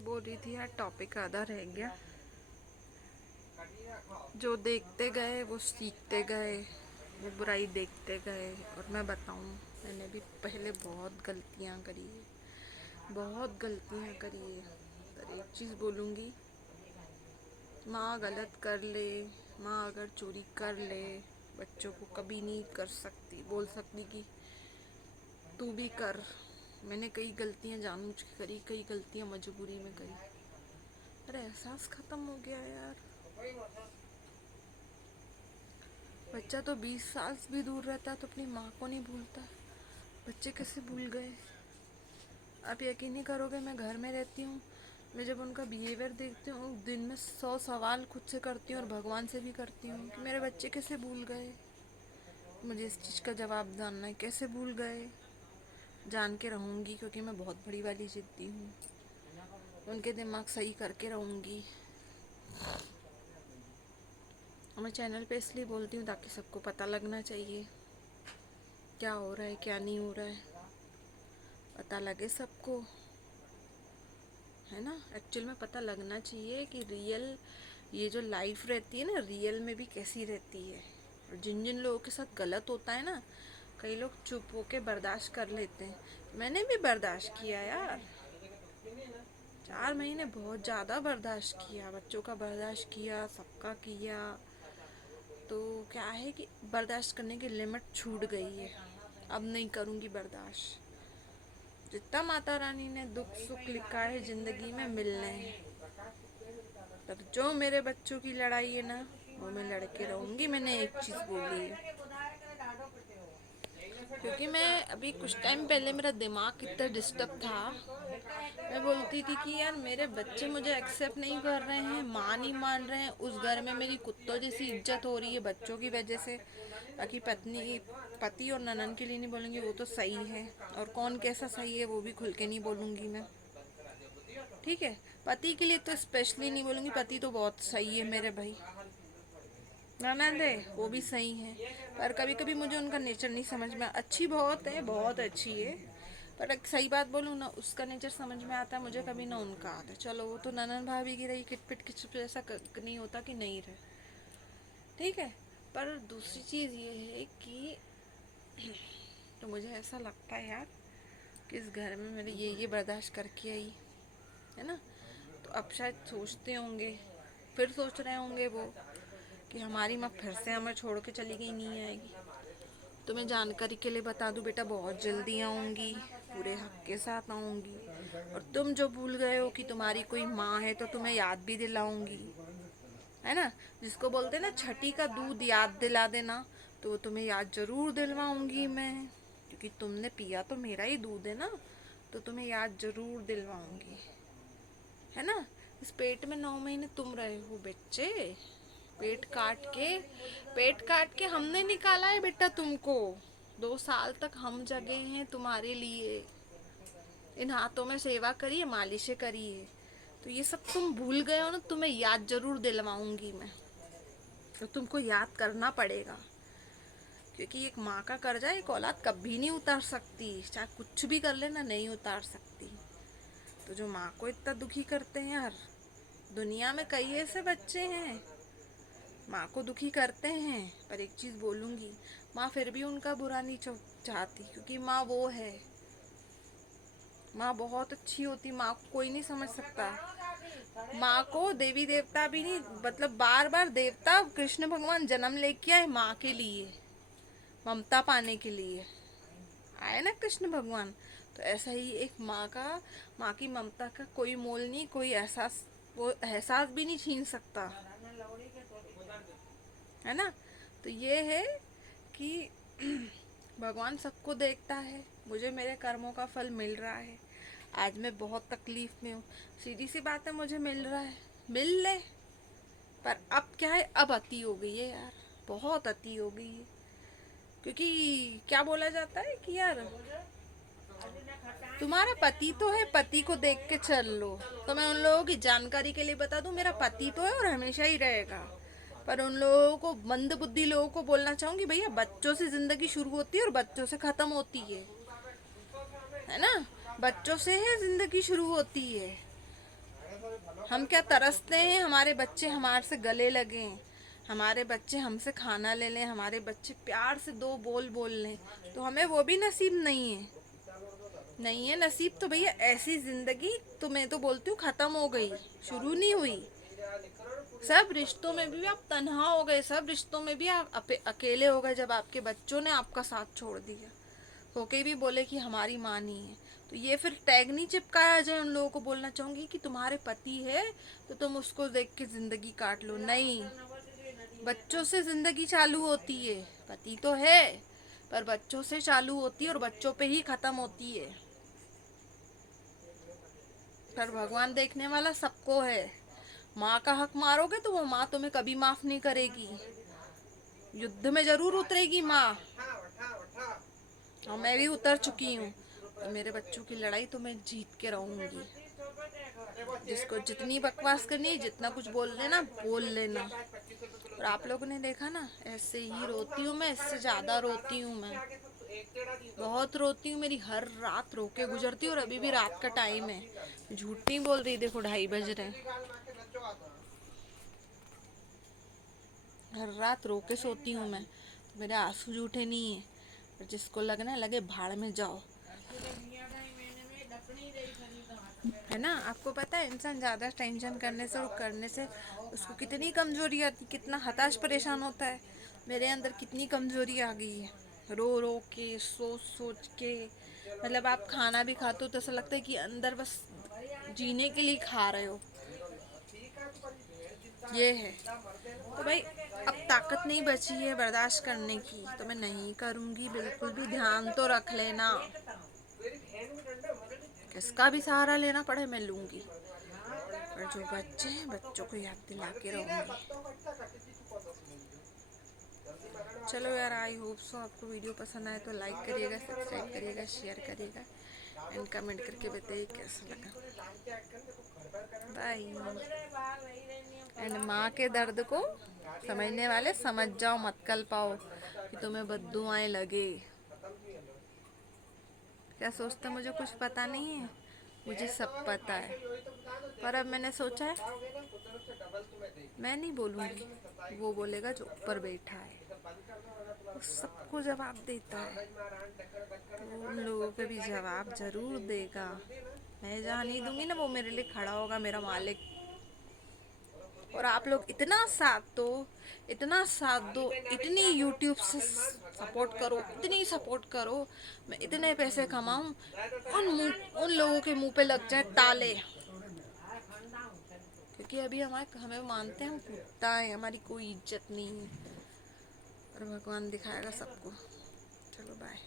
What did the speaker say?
बोल रही थी यार, टॉपिक आधा रह गया। जो देखते गए वो सीखते गए, वो बुराई देखते गए। और मैं बताऊं, मैंने भी पहले बहुत गलतियां करी है, बहुत गलतियां करी है। पर एक चीज़ बोलूँगी, माँ गलत कर ले, माँ अगर चोरी कर ले, बच्चों को कभी नहीं कर सकती, बोल सकती कि तू भी कर। मैंने कई गलतियां जानबूझ के करी, कई गलतियां मजबूरी में करी, पर एहसास खत्म हो गया यार। बच्चा तो 20 साल भी दूर रहता तो अपनी माँ को नहीं भूलता, बच्चे कैसे भूल गए। आप यकीन नहीं करोगे, मैं घर में रहती हूँ, मैं जब उनका बिहेवियर देखती हूँ दिन में 100 सवाल खुद से करती हूँ और भगवान से भी करती हूँ कि मेरे बच्चे कैसे भूल गए। मुझे इस चीज़ का जवाब जानना है, कैसे भूल गए। जान के रहूँगी, क्योंकि मैं बहुत बड़ी वाली जिद्दी हूँ, उनके दिमाग सही करके रहूँगी। मैं चैनल पे इसलिए बोलती हूँ ताकि सबको पता लगना चाहिए क्या हो रहा है, क्या नहीं हो रहा है, पता लगे सबको, है ना। एक्चुअल में पता लगना चाहिए कि रियल ये जो लाइफ रहती है ना, रियल में भी कैसी रहती है। और जिन जिन लोगों के साथ गलत होता है ना, कई लोग चुप होके बर्दाश्त कर लेते हैं। मैंने भी बर्दाश्त किया यार, 4 महीने बहुत ज़्यादा बर्दाश्त किया, बच्चों का बर्दाश्त किया, सबका किया। तो क्या है कि बर्दाश्त करने की लिमिट छूट गई है, अब नहीं करूँगी बर्दाश्त। जितना माता रानी ने दुख सुख लिखा है ज़िंदगी में मिलने हैं, पर जो मेरे बच्चों की लड़ाई है ना, वो मैं लड़के रहूँगी। मैंने एक चीज़ बोली है, क्योंकि मैं अभी कुछ टाइम पहले मेरा दिमाग इतना डिस्टर्ब था, मैं बोलती थी कि यार मेरे बच्चे मुझे एक्सेप्ट नहीं कर रहे हैं, माँ नहीं मान रहे हैं, उस घर में मेरी कुत्तों जैसी इज्जत हो रही है बच्चों की वजह से। बाकी पति और ननन के लिए नहीं बोलूँगी, वो तो सही है, और कौन कैसा सही है वो भी खुल के नहीं बोलूँगी मैं, ठीक है। पति के लिए तो स्पेशली नहीं बोलूँगी, पति तो बहुत सही है मेरे भाई। ननद है वो भी सही है, पर कभी कभी मुझे उनका नेचर नहीं समझ में, अच्छी बहुत है, बहुत अच्छी है, पर एक सही बात बोलूँ ना, उसका नेचर समझ में आता है मुझे, कभी ना उनका आता है। चलो वो तो ननन भाभी की रही, किटपिट किचपिट ऐसा नहीं होता कि नहीं रहे, ठीक है। पर दूसरी चीज़ ये है कि तो मुझे ऐसा लगता है यार कि इस घर में मैंने ये बर्दाश्त करके आई, है ना। तो अब शायद सोचते होंगे, फिर सोच रहे होंगे वो कि हमारी माँ फिर से हमें छोड़ के चली गई, नहीं आएगी। तो मैं जानकारी के लिए बता दूं बेटा, बहुत जल्दी आऊँगी, पूरे हक के साथ आऊँगी। और तुम जो भूल गए हो कि तुम्हारी कोई माँ है, तो तुम्हें याद भी दिलाऊंगी, है ना। जिसको बोलते हैं ना छठी का दूध याद दिला देना, तो वो तुम्हें याद जरूर दिलवाऊंगी मैं, क्योंकि तुमने पिया तो मेरा ही दूध है ना, तो तुम्हें याद जरूर दिलवाऊंगी, है ना। इस पेट में 9 महीने तुम रहे हो बच्चे, पेट काट के, पेट काट के हमने निकाला है बेटा तुमको। 2 साल तक हम जगे हैं तुम्हारे लिए, इन हाथों में सेवा करी है, मालिशें करी है। तो ये सब तुम भूल गए हो ना, तुम्हें याद जरूर दिलवाऊंगी मैं, तो तुमको याद करना पड़ेगा, क्योंकि एक माँ का कर्जा एक औलाद कभी नहीं उतार सकती, चाहे कुछ भी कर लेना, नहीं उतार सकती। तो जो माँ को इतना दुखी करते हैं यार, दुनिया में कई ऐसे बच्चे हैं माँ को दुखी करते हैं, पर एक चीज़ बोलूँगी, माँ फिर भी उनका बुरा नहीं चाहती, क्योंकि माँ वो है, माँ बहुत अच्छी होती, माँ को कोई नहीं समझ सकता। माँ को देवी देवता भी नहीं, मतलब बार बार देवता कृष्ण भगवान जन्म लेके आए माँ के लिए, ममता पाने के लिए आए ना कृष्ण भगवान। तो ऐसा ही एक माँ का, माँ की ममता का कोई मोल नहीं, कोई एहसास, वो एहसास भी नहीं छीन सकता, है ना। तो ये है कि भगवान सबको देखता है, मुझे मेरे कर्मों का फल मिल रहा है। आज मैं बहुत तकलीफ में हूँ, सीधी सी बात है, मुझे मिल रहा है, मिल ले। पर अब क्या है, अब अति हो गई है यार, बहुत अति हो गई है। क्योंकि क्या बोला जाता है कि यार तुम्हारा पति तो है, पति को देख के चल लो। तो मैं उन लोगों की जानकारी के लिए बता दूं, मेरा पति तो है और हमेशा ही रहेगा, पर उन लोगों को, मंद बुद्धि लोगों को बोलना चाहूंगी, भैया बच्चों से जिंदगी शुरू होती है और बच्चों से खत्म होती है ना। बच्चों से है जिंदगी शुरू होती है, हम क्या तरसते हैं हमारे बच्चे हमारे से गले लगे, हमारे बच्चे हमसे खाना ले लें, हमारे बच्चे प्यार से दो बोल बोल लें, तो हमें वो भी नसीब नहीं है। नहीं है नसीब तो भैया ऐसी जिंदगी तो मैं तो बोलती हूँ खत्म हो गई, शुरू नहीं हुई। सब रिश्तों में भी आप तन्हा हो गए, सब रिश्तों में भी आप अकेले हो गए जब आपके बच्चों ने आपका साथ छोड़ दिया, होके भी बोले कि हमारी माँ नहीं है। तो ये फिर टैग नहीं चिपकाया जाए, उन लोगों को बोलना चाहूंगी कि तुम्हारे पति है तो तुम उसको देख के जिंदगी काट लो, नहीं। बच्चों से जिंदगी चालू होती है, पति तो है पर बच्चों से चालू होती है और बच्चों पे ही खत्म होती है। पर भगवान देखने वाला सबको है। माँ का हक मारोगे तो वो माँ तुम्हें कभी माफ नहीं करेगी, युद्ध में जरूर उतरेगी माँ, और मैं भी उतर चुकी हूँ। तो मेरे बच्चों की लड़ाई तो मैं जीत के रहूंगी। जिसको जितनी बकवास करनी है, जितना कुछ बोल लेना बोल लेना। और आप लोगों ने देखा ना, ऐसे ही रोती हूँ मैं, इससे ज्यादा रोती हूँ मैं, बहुत रोती हूँ। मेरी हर रात रो के गुजरती है, और अभी भी रात का टाइम है, झूठ नहीं बोल रही, देखो 2:30 बज रहे हैं। हर रात रो के सोती हूँ मैं, तो मेरे आंसू झूठे नहीं है। और जिसको लगना है लगे भाड़ में जाओ, है ना। आपको पता है इंसान ज़्यादा टेंशन करने से और करने से उसको कितनी कमजोरी आती, कितना हताश परेशान होता है। मेरे अंदर कितनी कमजोरी आ गई है, रो रो के, सोच सोच के। मतलब आप खाना भी खाते हो तो ऐसा लगता है कि अंदर बस जीने के लिए खा रहे हो, ये है। तो भाई अब ताकत नहीं बची है बर्दाश्त करने की, तो मैं नहीं करूँगी बिल्कुल भी। ध्यान तो रख लेना, किसका भी सहारा लेना पड़े मैं लूँगी, और जो बच्चे हैं बच्चों को याद दिला के रहूँगी। चलो यार, आई होप सो आपको वीडियो पसंद आए तो लाइक करिएगा, सब्सक्राइब करिएगा, शेयर करिएगा एंड कमेंट करके बताइए कैसा लगा। बाय। एंड माँ के दर्द को समझने वाले समझ जाओ, मत कल पाओ कि तुम्हें बद्दुआएं लगे। क्या सोचते मुझे कुछ पता नहीं है, मुझे सब पता है। पर अब मैंने सोचा है मैं नहीं बोलूँगी, वो बोलेगा जो ऊपर बैठा है, वो सबको जवाब देता है, तो उन लोगों को भी जवाब जरूर देगा। मैं जहाँ नहीं दूंगी ना, वो मेरे लिए खड़ा होगा, मेरा मालिक। और आप लोग इतना साथ दो, इतना साथ दो, इतनी यूट्यूब से सपोर्ट करो, इतनी सपोर्ट करो, मैं इतने पैसे कमाऊं, उन लोगों के मुंह पे लग जाए ताले। क्योंकि अभी हमारे हमें मानते हैं हम कुत्ता है, हमारी कोई इज्जत नहीं है। और भगवान दिखाएगा सबको। चलो बाय।